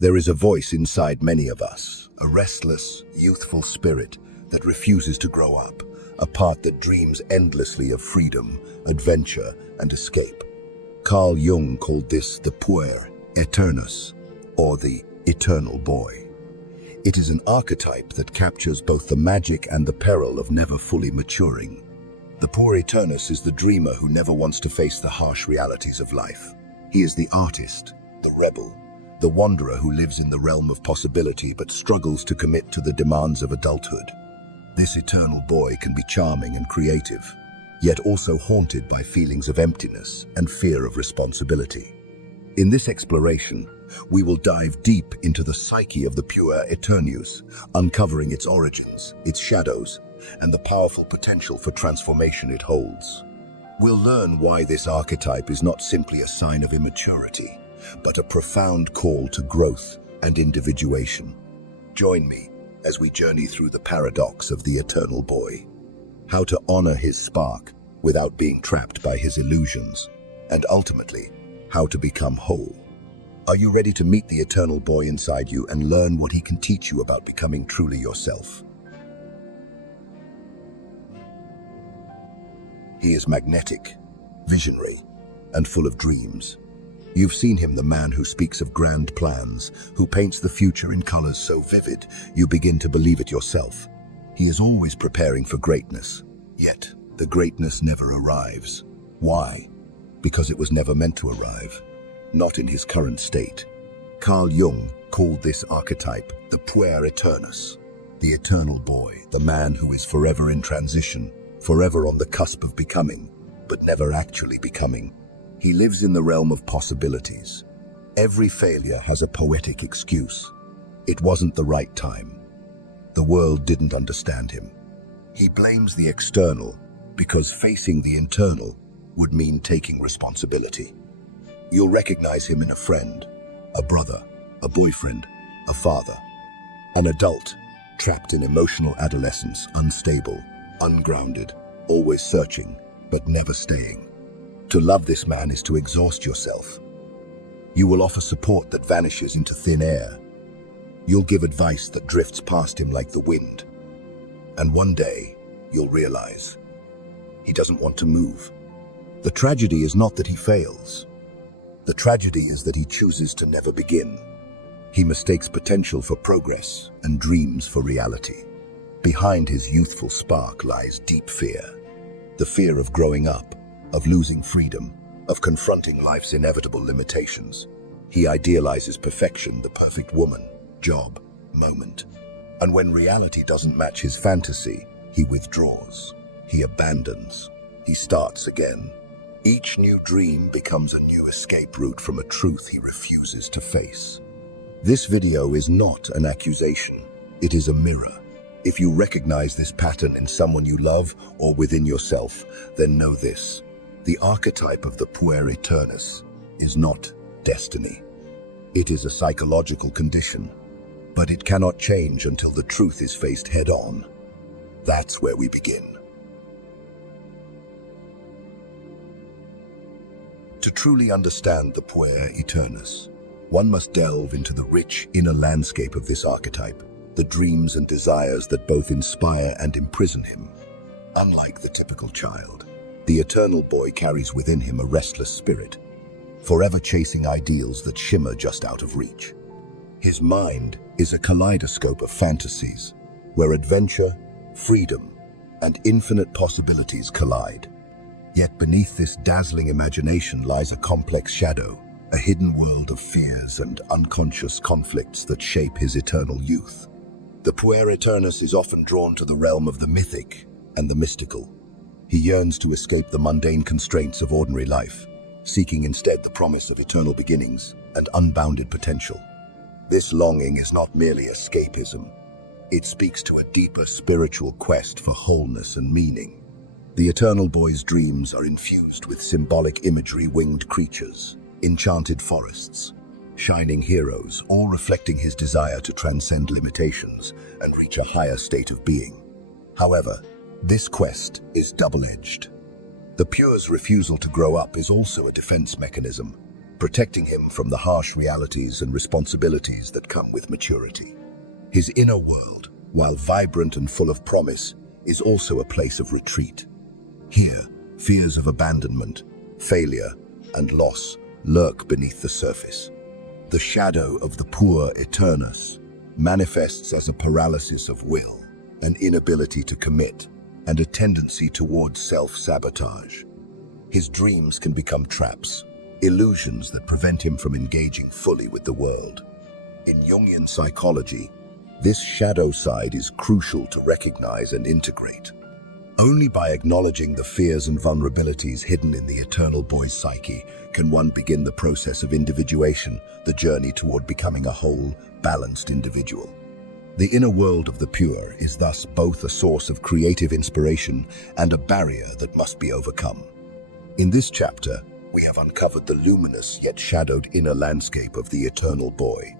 There is a voice inside many of us, a restless, youthful spirit that refuses to grow up, a part that dreams endlessly of freedom, adventure, and escape. Carl Jung called this the Puer Aeternus, or the eternal boy. It is an archetype that captures both the magic and the peril of never fully maturing. The Puer Aeternus is the dreamer who never wants to face the harsh realities of life. He is the artist, the rebel, the wanderer who lives in the realm of possibility but struggles to commit to the demands of adulthood. This eternal boy can be charming and creative, yet also haunted by feelings of emptiness and fear of responsibility. In this exploration, we will dive deep into the psyche of the Puer Aeternus, uncovering its origins, its shadows, and the powerful potential for transformation it holds. We'll learn why this archetype is not simply a sign of immaturity, but a profound call to growth and individuation. Join me as we journey through the paradox of the eternal boy, how to honor his spark without being trapped by his illusions, and ultimately, how to become whole. Are you ready to meet the eternal boy inside you and learn what he can teach you about becoming truly yourself? He is magnetic, visionary, and full of dreams. You've seen him, the man who speaks of grand plans, who paints the future in colors so vivid you begin to believe it yourself. He is always preparing for greatness, yet the greatness never arrives. Why? Because it was never meant to arrive, not in his current state. Carl Jung called this archetype the Puer Aeternus, the eternal boy, the man who is forever in transition, forever on the cusp of becoming, but never actually becoming. He lives in the realm of possibilities. Every failure has a poetic excuse. It wasn't the right time. The world didn't understand him. He blames the external because facing the internal would mean taking responsibility. You'll recognize him in a friend, a brother, a boyfriend, a father, an adult trapped in emotional adolescence, unstable, ungrounded, always searching, but never staying. To love this man is to exhaust yourself. You will offer support that vanishes into thin air. You'll give advice that drifts past him like the wind. And one day, you'll realize he doesn't want to move. The tragedy is not that he fails. The tragedy is that he chooses to never begin. He mistakes potential for progress and dreams for reality. Behind his youthful spark lies deep fear. The fear of growing up, of losing freedom, of confronting life's inevitable limitations. He idealizes perfection, the perfect woman, job, moment. And when reality doesn't match his fantasy, he withdraws, he abandons, he starts again. Each new dream becomes a new escape route from a truth he refuses to face. This video is not an accusation, it is a mirror. If you recognize this pattern in someone you love or within yourself, then know this. The archetype of the Puer Aeternus is not destiny. It is a psychological condition, but it cannot change until the truth is faced head-on. That's where we begin. To truly understand the Puer Aeternus, one must delve into the rich inner landscape of this archetype, the dreams and desires that both inspire and imprison him. Unlike the typical child, the eternal boy carries within him a restless spirit, forever chasing ideals that shimmer just out of reach. His mind is a kaleidoscope of fantasies, where adventure, freedom, and infinite possibilities collide. Yet beneath this dazzling imagination lies a complex shadow, a hidden world of fears and unconscious conflicts that shape his eternal youth. The Puer Aeternus is often drawn to the realm of the mythic and the mystical. He yearns to escape the mundane constraints of ordinary life, seeking instead the promise of eternal beginnings and unbounded potential. This longing is not merely escapism. It speaks to a deeper spiritual quest for wholeness and meaning. The eternal boy's dreams are infused with symbolic imagery, winged creatures, enchanted forests, shining heroes, all reflecting his desire to transcend limitations and reach a higher state of being. However, this quest is double-edged. The Pure's refusal to grow up is also a defense mechanism. protecting him from the harsh realities and responsibilities that come with maturity. His inner world, while vibrant and full of promise, is also a place of retreat. Here, fears of abandonment, failure, and loss lurk beneath the surface. The shadow of the Puer Aeternus manifests as a paralysis of will, an inability to commit, and a tendency towards self-sabotage. His dreams can become traps, illusions that prevent him from engaging fully with the world. In Jungian psychology, this shadow side is crucial to recognize and integrate. Only by acknowledging the fears and vulnerabilities hidden in the eternal boy's psyche can one begin the process of individuation, the journey toward becoming a whole, balanced individual. The inner world of the Puer is thus both a source of creative inspiration and a barrier that must be overcome. In this chapter, we have uncovered the luminous yet shadowed inner landscape of the eternal boy.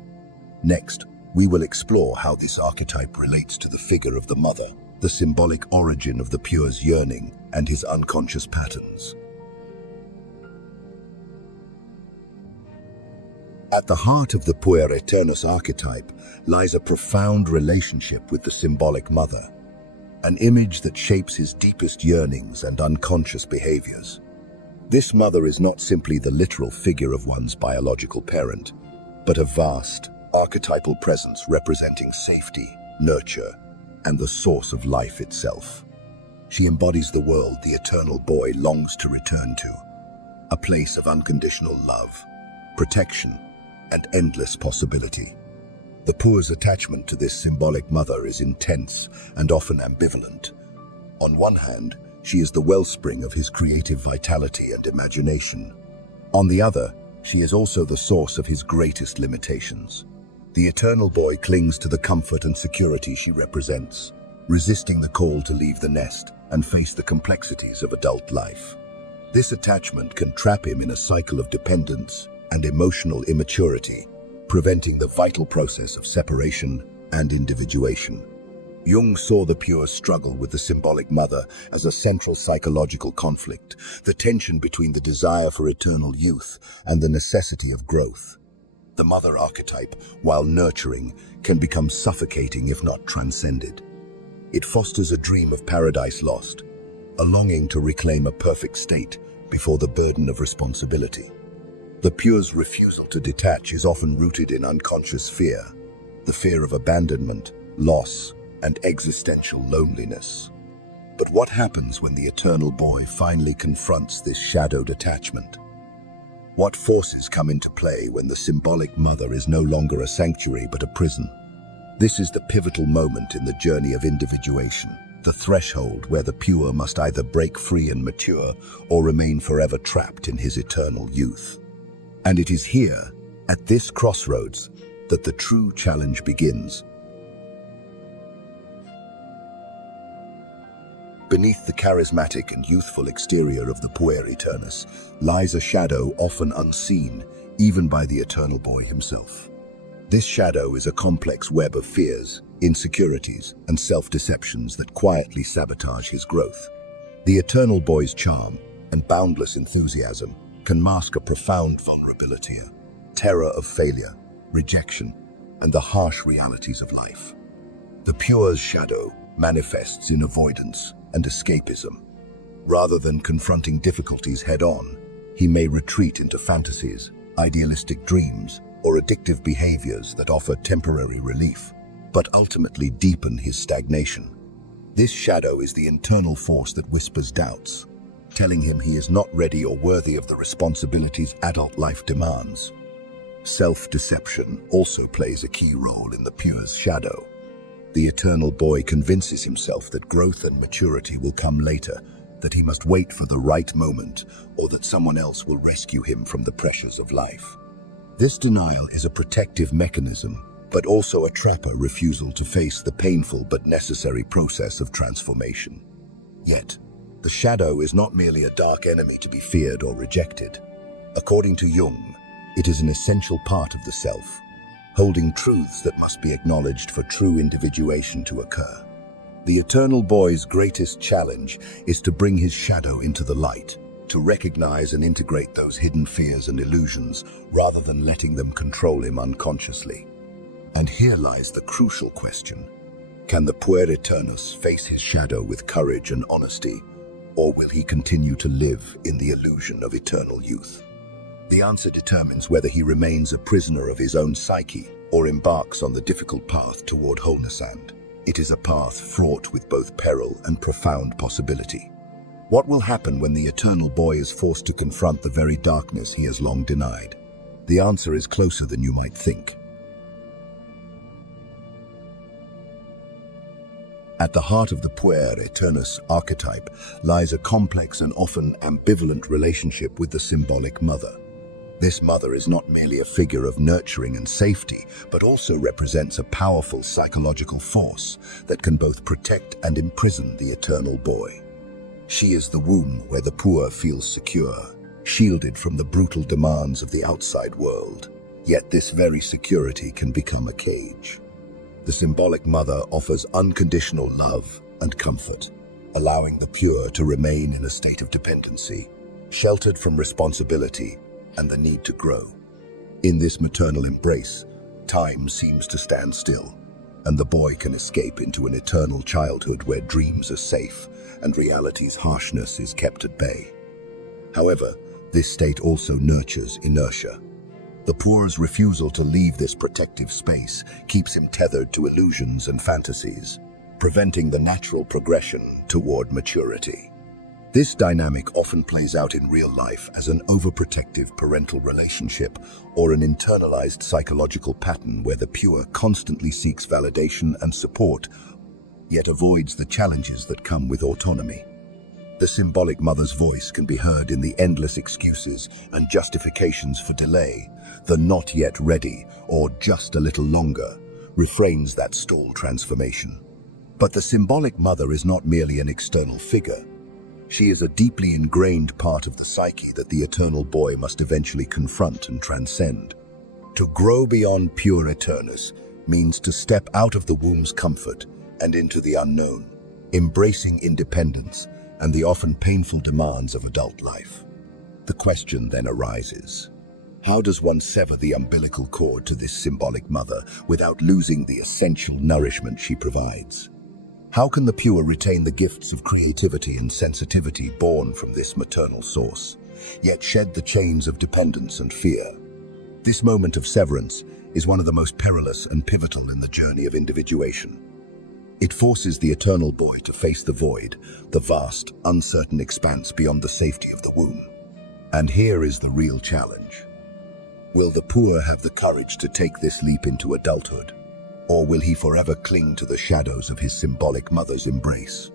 Next, we will explore how this archetype relates to the figure of the mother, the symbolic origin of the Puer's yearning, and his unconscious patterns. At the heart of the Puer Aeternus archetype lies a profound relationship with the symbolic mother, an image that shapes his deepest yearnings and unconscious behaviors. This mother is not simply the literal figure of one's biological parent, but a vast, archetypal presence representing safety, nurture, and the source of life itself. She embodies the world the eternal boy longs to return to, a place of unconditional love, protection, and endless possibility. The Puer's attachment to this symbolic mother is intense and often ambivalent. On one hand, she is the wellspring of his creative vitality and imagination. On the other, she is also the source of his greatest limitations. The eternal boy clings to the comfort and security she represents, resisting the call to leave the nest and face the complexities of adult life. This attachment can trap him in a cycle of dependence and emotional immaturity, preventing the vital process of separation and individuation. Jung saw the Puer's struggle with the symbolic mother as a central psychological conflict, the tension between the desire for eternal youth and the necessity of growth. The mother archetype, while nurturing, can become suffocating if not transcended. It fosters a dream of paradise lost, a longing to reclaim a perfect state before the burden of responsibility. The Puer's refusal to detach is often rooted in unconscious fear, the fear of abandonment, loss, and existential loneliness. But what happens when the eternal boy finally confronts this shadowed attachment? What forces come into play when the symbolic mother is no longer a sanctuary but a prison? This is the pivotal moment in the journey of individuation, the threshold where the Puer must either break free and mature or remain forever trapped in his eternal youth. And it is here, at this crossroads, that the true challenge begins. Beneath the charismatic and youthful exterior of the Puer Aeternus lies a shadow often unseen, even by the eternal boy himself. This shadow is a complex web of fears, insecurities, and self-deceptions that quietly sabotage his growth. The eternal boy's charm and boundless enthusiasm can mask a profound vulnerability, terror of failure, rejection, and the harsh realities of life. The Puer's shadow manifests in avoidance and escapism. Rather than confronting difficulties head-on, he may retreat into fantasies, idealistic dreams, or addictive behaviors that offer temporary relief, but ultimately deepen his stagnation. This shadow is the internal force that whispers doubts, telling him he is not ready or worthy of the responsibilities adult life demands. Self-deception also plays a key role in the Puer's shadow. The eternal boy convinces himself that growth and maturity will come later, that he must wait for the right moment, or that someone else will rescue him from the pressures of life. This denial is a protective mechanism, but also a trapper refusal to face the painful but necessary process of transformation. Yet, the shadow is not merely a dark enemy to be feared or rejected. According to Jung, it is an essential part of the self, holding truths that must be acknowledged for true individuation to occur. The eternal boy's greatest challenge is to bring his shadow into the light, to recognize and integrate those hidden fears and illusions rather than letting them control him unconsciously. And here lies the crucial question. Can the Puer Aeternus face his shadow with courage and honesty, or will he continue to live in the illusion of eternal youth? The answer determines whether he remains a prisoner of his own psyche or embarks on the difficult path toward wholeness, and it is a path fraught with both peril and profound possibility. What will happen when the eternal boy is forced to confront the very darkness he has long denied? The answer is closer than you might think. At the heart of the Puer Aeternus archetype lies a complex and often ambivalent relationship with the symbolic mother. This mother is not merely a figure of nurturing and safety, but also represents a powerful psychological force that can both protect and imprison the eternal boy. She is the womb where the Puer feels secure, shielded from the brutal demands of the outside world. Yet this very security can become a cage. The symbolic mother offers unconditional love and comfort, allowing the Puer to remain in a state of dependency, sheltered from responsibility and the need to grow. In this maternal embrace, time seems to stand still, and the boy can escape into an eternal childhood where dreams are safe and reality's harshness is kept at bay. However, this state also nurtures inertia. The Puer's refusal to leave this protective space keeps him tethered to illusions and fantasies, preventing the natural progression toward maturity. This dynamic often plays out in real life as an overprotective parental relationship or an internalized psychological pattern where the Puer constantly seeks validation and support, yet avoids the challenges that come with autonomy. The symbolic mother's voice can be heard in the endless excuses and justifications for delay, the not yet ready or just a little longer refrains that stalled transformation. But the symbolic mother is not merely an external figure. She is a deeply ingrained part of the psyche that the eternal boy must eventually confront and transcend. To grow beyond Puer Aeternus means to step out of the womb's comfort and into the unknown, embracing independence and the often painful demands of adult life. The question then arises: how does one sever the umbilical cord to this symbolic mother without losing the essential nourishment she provides? How can the Puer retain the gifts of creativity and sensitivity born from this maternal source, yet shed the chains of dependence and fear? This moment of severance is one of the most perilous and pivotal in the journey of individuation. It forces the eternal boy to face the void, the vast, uncertain expanse beyond the safety of the womb. And here is the real challenge. Will the Puer have the courage to take this leap into adulthood? Or will he forever cling to the shadows of his symbolic mother's embrace?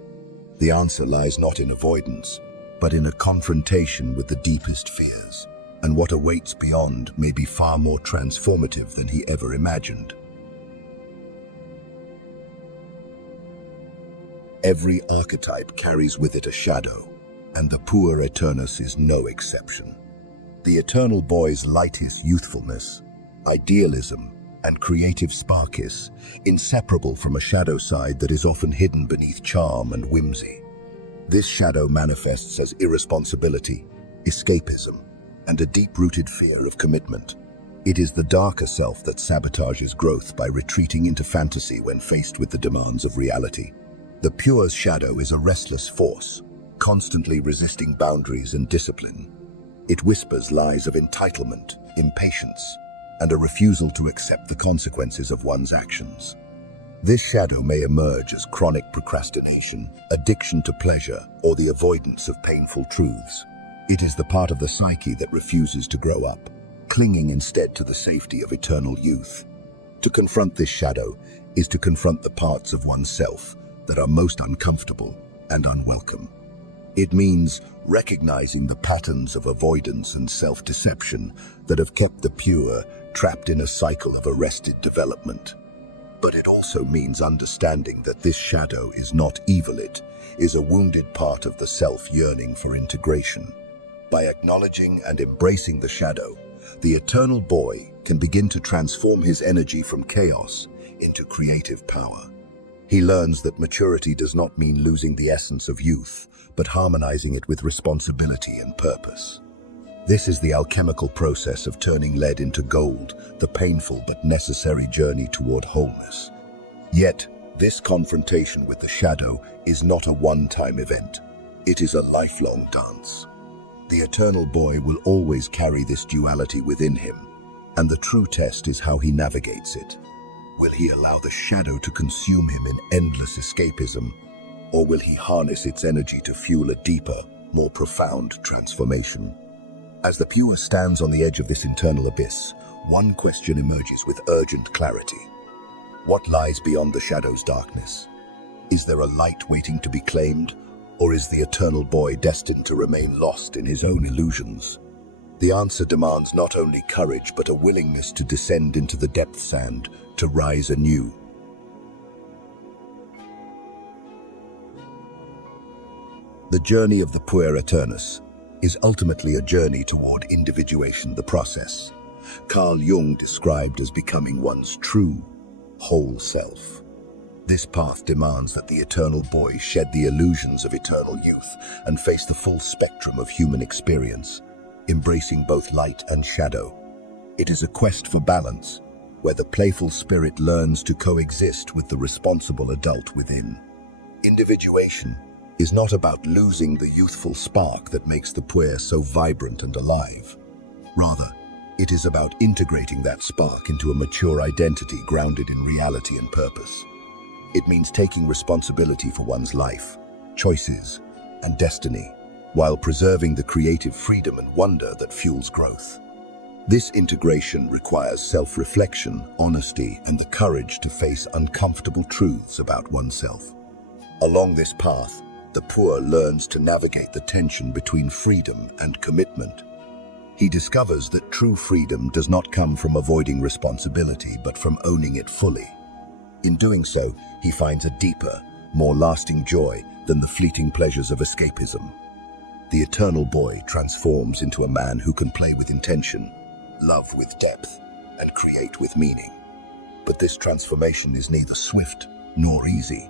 The answer lies not in avoidance, but in a confrontation with the deepest fears, and what awaits beyond may be far more transformative than he ever imagined. Every archetype carries with it a shadow, and the Puer Aeternus is no exception. The eternal boy's lightest youthfulness, idealism, and creative spark is inseparable from a shadow side that is often hidden beneath charm and whimsy. This shadow manifests as irresponsibility, escapism, and a deep-rooted fear of commitment. It is the darker self that sabotages growth by retreating into fantasy when faced with the demands of reality. The Puer's shadow is a restless force, constantly resisting boundaries and discipline. It whispers lies of entitlement, impatience, and a refusal to accept the consequences of one's actions. This shadow may emerge as chronic procrastination, addiction to pleasure, or the avoidance of painful truths. It is the part of the psyche that refuses to grow up, clinging instead to the safety of eternal youth. To confront this shadow is to confront the parts of oneself that are most uncomfortable and unwelcome. It means recognizing the patterns of avoidance and self-deception that have kept the Puer trapped in a cycle of arrested development. But it also means understanding that this shadow is not evil, it is a wounded part of the self yearning for integration. By acknowledging and embracing the shadow, the eternal boy can begin to transform his energy from chaos into creative power. He learns that maturity does not mean losing the essence of youth, but harmonizing it with responsibility and purpose. This is the alchemical process of turning lead into gold, the painful but necessary journey toward wholeness. Yet, this confrontation with the shadow is not a one-time event. It is a lifelong dance. The eternal boy will always carry this duality within him, and the true test is how he navigates it. Will he allow the shadow to consume him in endless escapism, or will he harness its energy to fuel a deeper, more profound transformation? As the Puer stands on the edge of this internal abyss, one question emerges with urgent clarity. What lies beyond the shadow's darkness? Is there a light waiting to be claimed, or is the eternal boy destined to remain lost in his own illusions? The answer demands not only courage, but a willingness to descend into the depths and to rise anew. The journey of the Puer Aeternus is ultimately a journey toward individuation, the process Carl Jung described as becoming one's true, whole self. This path demands that the eternal boy shed the illusions of eternal youth and face the full spectrum of human experience, embracing both light and shadow. It is a quest for balance, where the playful spirit learns to coexist with the responsible adult within. Individuation is not about losing the youthful spark that makes the puer so vibrant and alive. Rather, it is about integrating that spark into a mature identity grounded in reality and purpose. It means taking responsibility for one's life, choices, and destiny, while preserving the creative freedom and wonder that fuels growth. This integration requires self-reflection, honesty, and the courage to face uncomfortable truths about oneself. Along this path, the Puer learns to navigate the tension between freedom and commitment. He discovers that true freedom does not come from avoiding responsibility, but from owning it fully. In doing so, he finds a deeper, more lasting joy than the fleeting pleasures of escapism. The eternal boy transforms into a man who can play with intention, love with depth, and create with meaning. But this transformation is neither swift nor easy.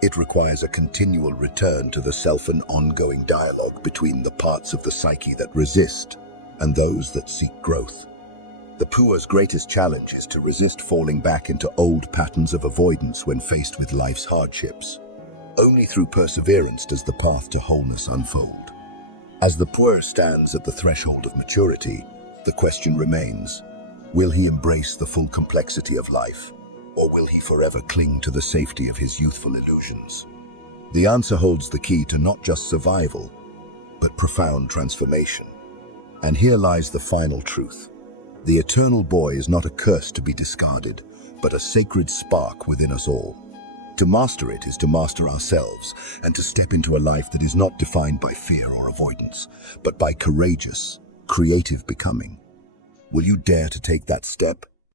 It requires a continual return to the self and ongoing dialogue between the parts of the psyche that resist and those that seek growth. The Puer's greatest challenge is to resist falling back into old patterns of avoidance when faced with life's hardships. Only through perseverance does the path to wholeness unfold. As the Puer stands at the threshold of maturity, the question remains, will he embrace the full complexity of life, or will he forever cling to the safety of his youthful illusions? The answer holds the key to not just survival, but profound transformation. And here lies the final truth. The eternal boy is not a curse to be discarded, but a sacred spark within us all. To master it is to master ourselves, and to step into a life that is not defined by fear or avoidance, but by courageous, creative becoming. Will you dare to take that step?